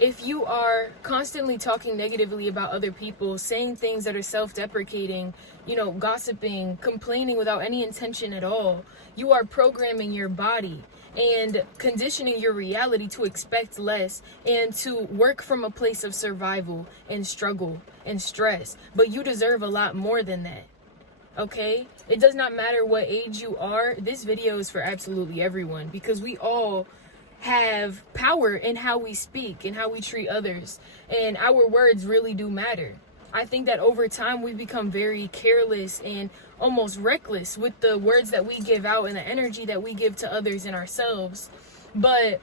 If you are constantly talking negatively about other people, saying things that are self-deprecating, gossiping, complaining without any intention at all, you are programming your body and conditioning your reality to expect less and to work from a place of survival and struggle and stress. But you deserve a lot more than that. Okay? It does not matter what age you are. This video is for absolutely everyone, because we all have power in how we speak and how we treat others, and our words really do matter. I think that over time we become very careless and almost reckless with the words that we give out and the energy that we give to others and ourselves. But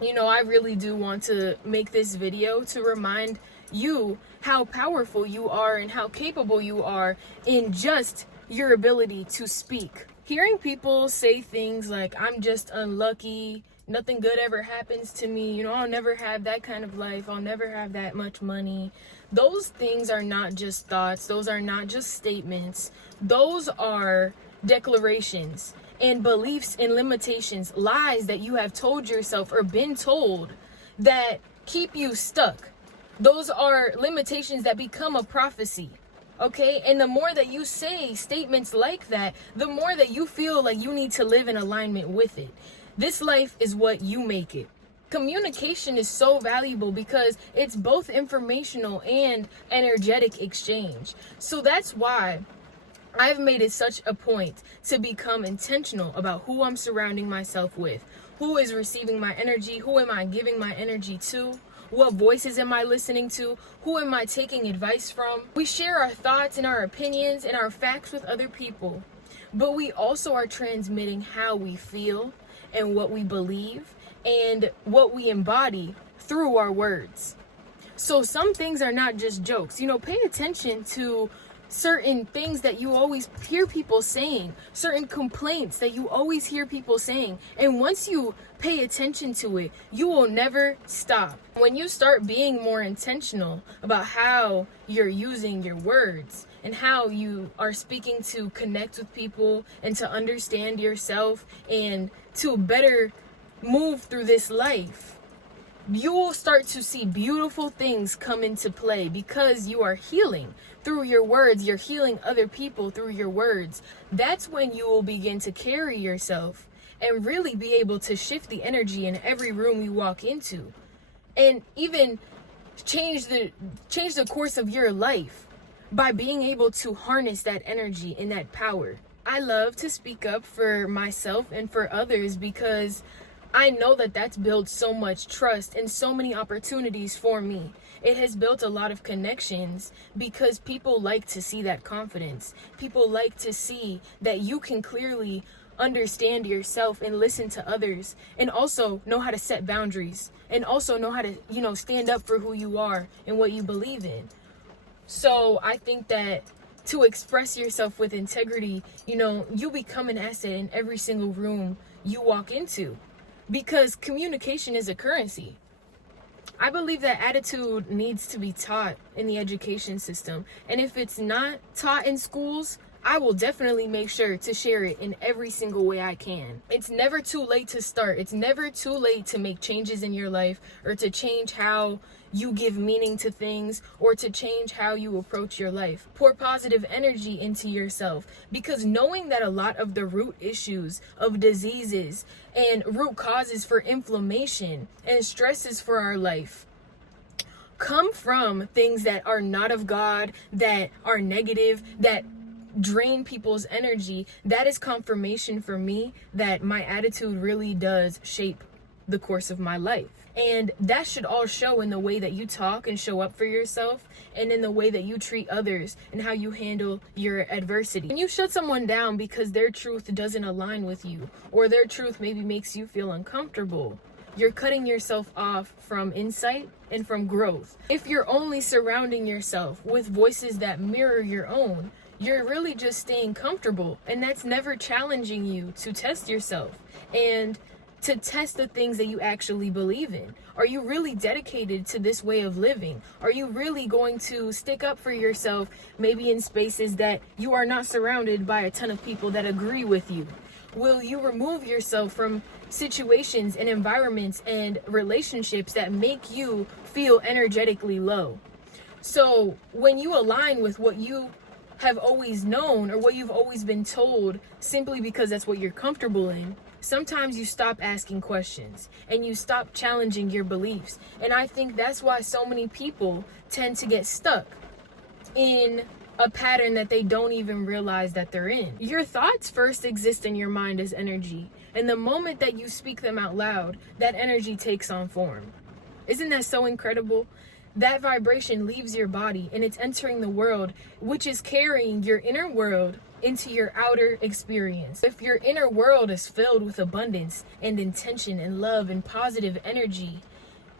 I really do want to make this video to remind you how powerful you are and how capable you are in just your ability to speak. Hearing people say things like, I'm just unlucky, nothing good ever happens to me, I'll never have that kind of life, I'll never have that much money. Those things are not just thoughts, those are not just statements, those are declarations and beliefs and limitations, lies that you have told yourself or been told that keep you stuck. Those are limitations that become a prophecy. Okay, and the more that you say statements like that, the more that you feel like you need to live in alignment with it. This life is what you make it. Communication is so valuable because it's both informational and energetic exchange. So that's why I've made it such a point to become intentional about who I'm surrounding myself with, who is receiving my energy, who am I giving my energy to, what voices am I listening to, who am I taking advice from. We share our thoughts and our opinions and our facts with other people, but we also are transmitting how we feel and what we believe and what we embody through our words. So some things are not just jokes. Pay attention to certain things that you always hear people saying, certain complaints that you always hear people saying. And once you pay attention to it, you will never stop. When you start being more intentional about how you're using your words and how you are speaking to connect with people and to understand yourself and to better move through this life, you will start to see beautiful things come into play because you are healing through your words. You're healing other people through your words. That's when you will begin to carry yourself and really be able to shift the energy in every room you walk into, and even change the course of your life by being able to harness that energy and that power. I love to speak up for myself and for others because I know that that's built so much trust and so many opportunities for me. It has built a lot of connections because people like to see that confidence. People like to see that you can clearly understand yourself and listen to others, and also know how to set boundaries, and also know how to, stand up for who you are and what you believe in. So I think that to express yourself with integrity, you become an asset in every single room you walk into, because communication is a currency. I believe that attitude needs to be taught in the education system. And if it's not taught in schools, I will definitely make sure to share it in every single way I can. It's never too late to start. It's never too late to make changes in your life, or to change how you give meaning to things, or to change how you approach your life. Pour positive energy into yourself, because knowing that a lot of the root issues of diseases and root causes for inflammation and stresses for our life come from things that are not of God, that are negative, that drain people's energy. That is confirmation for me that my attitude really does shape the course of my life. And that should all show in the way that you talk and show up for yourself, and in the way that you treat others and how you handle your adversity. When you shut someone down because their truth doesn't align with you, or their truth maybe makes you feel uncomfortable, you're cutting yourself off from insight and from growth. If you're only surrounding yourself with voices that mirror your own, you're really just staying comfortable, and that's never challenging you to test yourself and to test the things that you actually believe in. Are you really dedicated to this way of living? Are you really going to stick up for yourself, maybe in spaces that you are not surrounded by a ton of people that agree with you? Will you remove yourself from situations and environments and relationships that make you feel energetically low. So when you align with what you have always known or what you've always been told simply because that's what you're comfortable in, sometimes you stop asking questions and you stop challenging your beliefs. And I think that's why so many people tend to get stuck in a pattern that they don't even realize that they're in. Your thoughts first exist in your mind as energy, and the moment that you speak them out loud, that energy takes on form. Isn't that so incredible? That vibration leaves your body and it's entering the world, which is carrying your inner world into your outer experience. If your inner world is filled with abundance and intention and love and positive energy,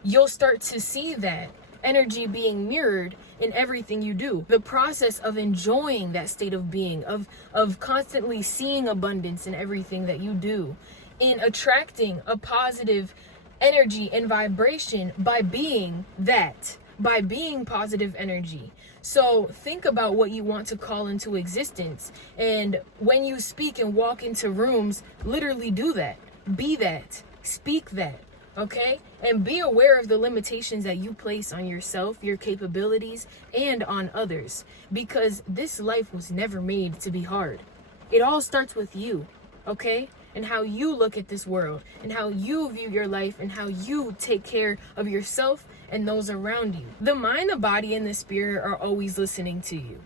you'll start to see that energy being mirrored in everything you do. The process of enjoying that state of being, of constantly seeing abundance in everything that you do, in attracting a positive energy and vibration by being that, by being positive energy. So think about what you want to call into existence. And when you speak and walk into rooms, literally do that. Be that. Speak that. Okay? And be aware of the limitations that you place on yourself, your capabilities, and on others. Because this life was never made to be hard. It all starts with you. Okay? And how you look at this world, and how you view your life, and how you take care of yourself and those around you. The mind, the body, and the spirit are always listening to you.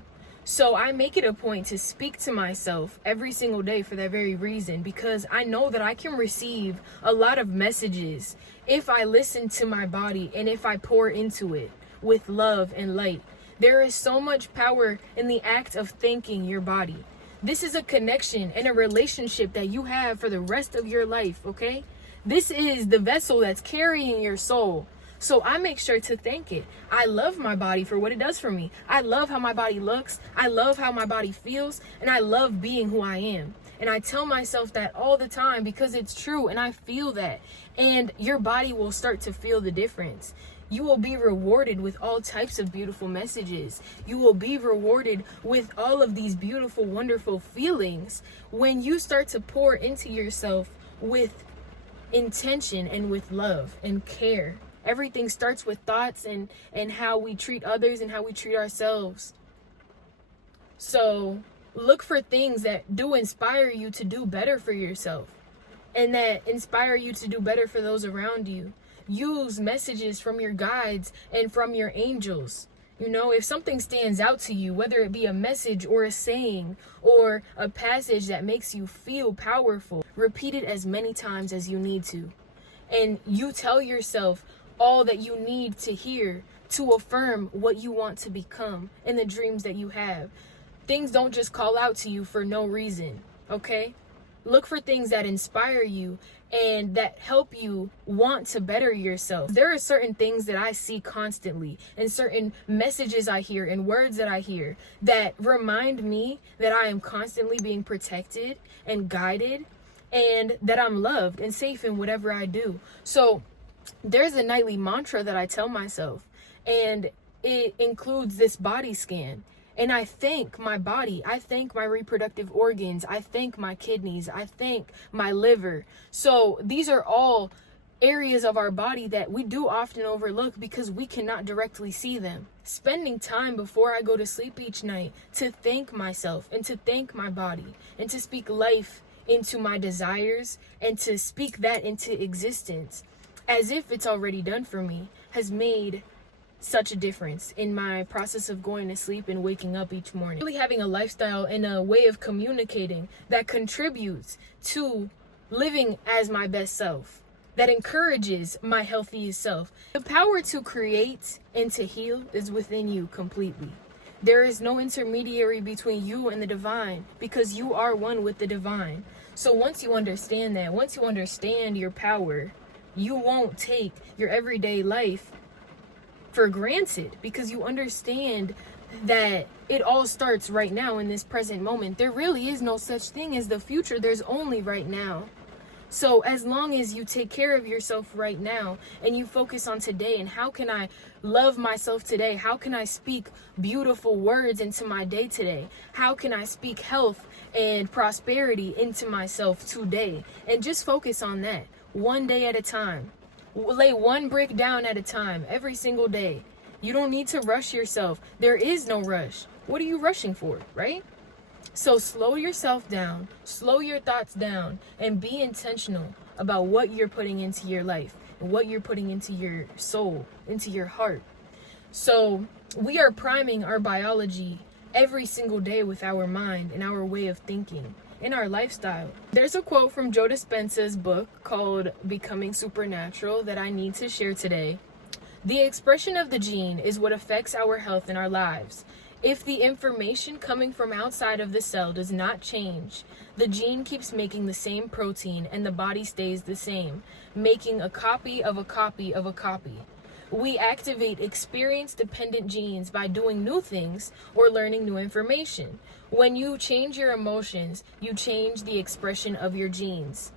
So I make it a point to speak to myself every single day for that very reason, because I know that I can receive a lot of messages if I listen to my body and if I pour into it with love and light. There is so much power in the act of thanking your body. This is a connection and a relationship that you have for the rest of your life, okay? This is the vessel that's carrying your soul. So I make sure to thank it. I love my body for what it does for me. I love how my body looks. I love how my body feels. And I love being who I am. And I tell myself that all the time because it's true and I feel that. And your body will start to feel the difference. You will be rewarded with all types of beautiful messages. You will be rewarded with all of these beautiful, wonderful feelings when you start to pour into yourself with intention and with love and care. Everything starts with thoughts and how we treat others and how we treat ourselves. So look for things that do inspire you to do better for yourself and that inspire you to do better for those around you. Use messages from your guides and from your angels. You know, if something stands out to you, whether it be a message or a saying or a passage that makes you feel powerful, repeat it as many times as you need to. And you tell yourself all that you need to hear to affirm what you want to become and the dreams that you have. Things don't just call out to you for no reason, okay? Look for things that inspire you and that help you want to better yourself. There are certain things that I see constantly and certain messages I hear and words that I hear that remind me that I am constantly being protected and guided and that I'm loved and safe in whatever I do. So there's a nightly mantra that I tell myself, and it includes this body scan. And I thank my body. I thank my reproductive organs. I thank my kidneys. I thank my liver. So these are all areas of our body that we do often overlook because we cannot directly see them. Spending time before I go to sleep each night to thank myself and to thank my body and to speak life into my desires and to speak that into existence as if it's already done for me has made such a difference in my process of going to sleep and waking up each morning. Really having a lifestyle and a way of communicating that contributes to living as my best self, that encourages my healthiest self. The power to create and to heal is within you completely. There is no intermediary between you and the divine because you are one with the divine. So once you understand that, once you understand your power, you won't take your everyday life for granted because you understand that it all starts right now in this present moment. There really is no such thing as the future. There's only right now. So as long as you take care of yourself right now and you focus on today and how can I love myself today? How can I speak beautiful words into my day today? How can I speak health and prosperity into myself today? And just focus on that. one day at a time. Lay one brick down at a time every single day. You don't need to rush yourself. There is no rush. What are you rushing for, right? So slow yourself down, slow your thoughts down, and be intentional about what you're putting into your life and what you're putting into your soul, into your heart. So we are priming our biology every single day with our mind and our way of thinking in our lifestyle. There's a quote from Joe Dispenza's book called Becoming Supernatural that I need to share today. The expression of the gene is what affects our health and our lives. If the information coming from outside of the cell does not change, the gene keeps making the same protein and the body stays the same, making a copy of a copy of a copy. We activate experience-dependent genes by doing new things or learning new information. When you change your emotions, you change the expression of your genes.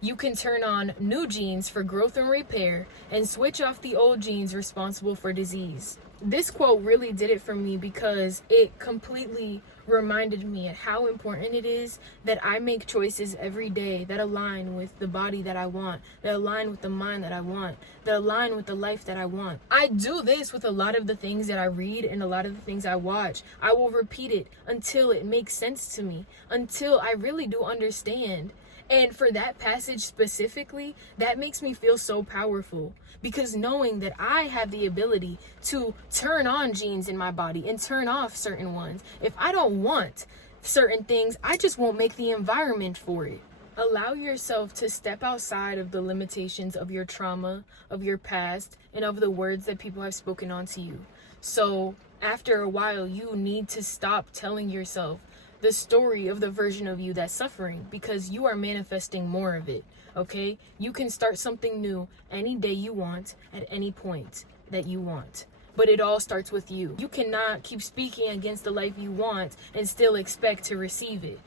You can turn on new genes for growth and repair and switch off the old genes responsible for disease. This quote really did it for me because it completely reminded me of how important it is that I make choices every day that align with the body that I want, that align with the mind that I want, that align with the life that I want. I do this with a lot of the things that I read and a lot of the things I watch. I will repeat it until it makes sense to me, until I really do understand. And for that passage specifically, that makes me feel so powerful, because knowing that I have the ability to turn on genes in my body and turn off certain ones. If I don't want certain things, I just won't make the environment for it. Allow yourself to step outside of the limitations of your trauma, of your past, and of the words that people have spoken onto you. So after a while, you need to stop telling yourself the story of the version of you that's suffering, because you are manifesting more of it, okay? You can start something new any day you want, at any point that you want. But it all starts with you. You cannot keep speaking against the life you want and still expect to receive it.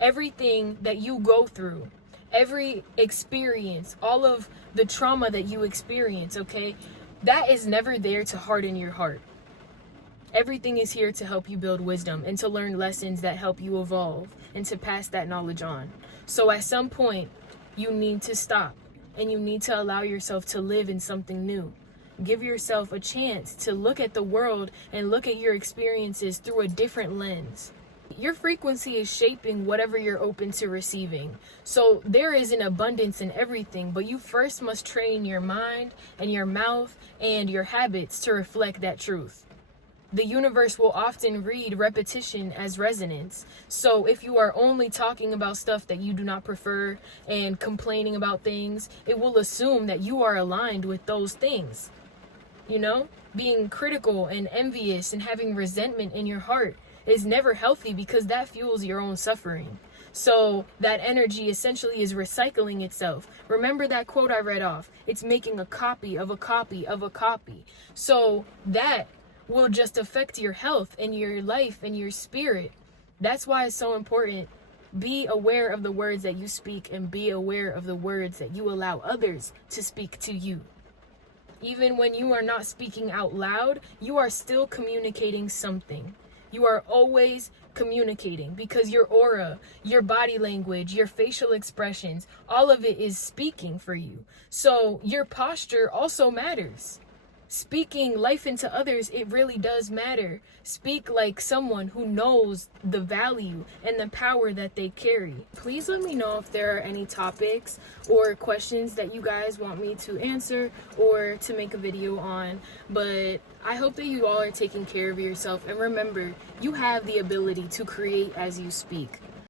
Everything that you go through, every experience, all of the trauma that you experience, okay? That is never there to harden your heart. Everything is here to help you build wisdom and to learn lessons that help you evolve and to pass that knowledge on. So at some point, you need to stop and you need to allow yourself to live in something new. Give yourself a chance to look at the world and look at your experiences through a different lens. Your frequency is shaping whatever you're open to receiving. So there is an abundance in everything, but you first must train your mind and your mouth and your habits to reflect that truth. The universe will often read repetition as resonance. So if you are only talking about stuff that you do not prefer and complaining about things, it will assume that you are aligned with those things. You know, being critical and envious and having resentment in your heart is never healthy, because that fuels your own suffering. So that energy essentially is recycling itself. Remember that quote I read off? It's making a copy of a copy of a copy. So that will just affect your health and your life and your spirit. That's why it's so important. Be aware of the words that you speak and be aware of the words that you allow others to speak to you. Even when you are not speaking out loud, you are still communicating something. You are always communicating, because your aura, your body language, your facial expressions, all of it is speaking for you. So your posture also matters. Speaking life into others, it really does matter. Speak like someone who knows the value and the power that they carry. Please let me know if there are any topics or questions that you guys want me to answer or to make a video on. But I hope that you all are taking care of yourself. And remember, you have the ability to create as you speak.